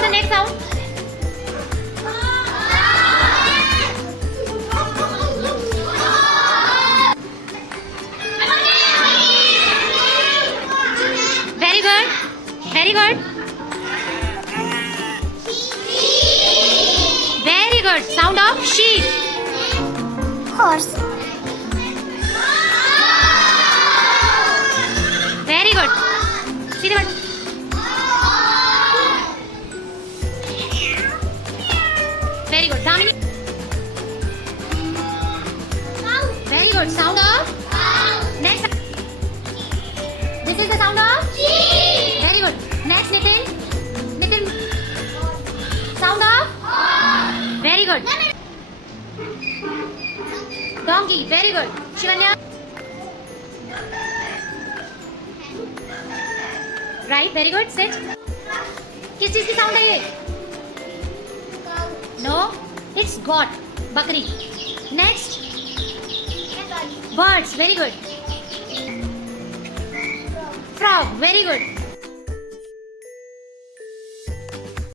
for the next sound. Very good. Very good. Very good. Sound of sheep. Horse. Very good. See the word. Very good. Damini. Very good. Sound of. Next. This is the sound of. Very good. Next, Nitin. Nitin. Sound of. Very good. Donkey. Very good. Shivanya. Right. Very good. Sit. किस चीज की sound है ये? No. It's goat. बकरी. Next. Birds. Very good. Frog. Very good.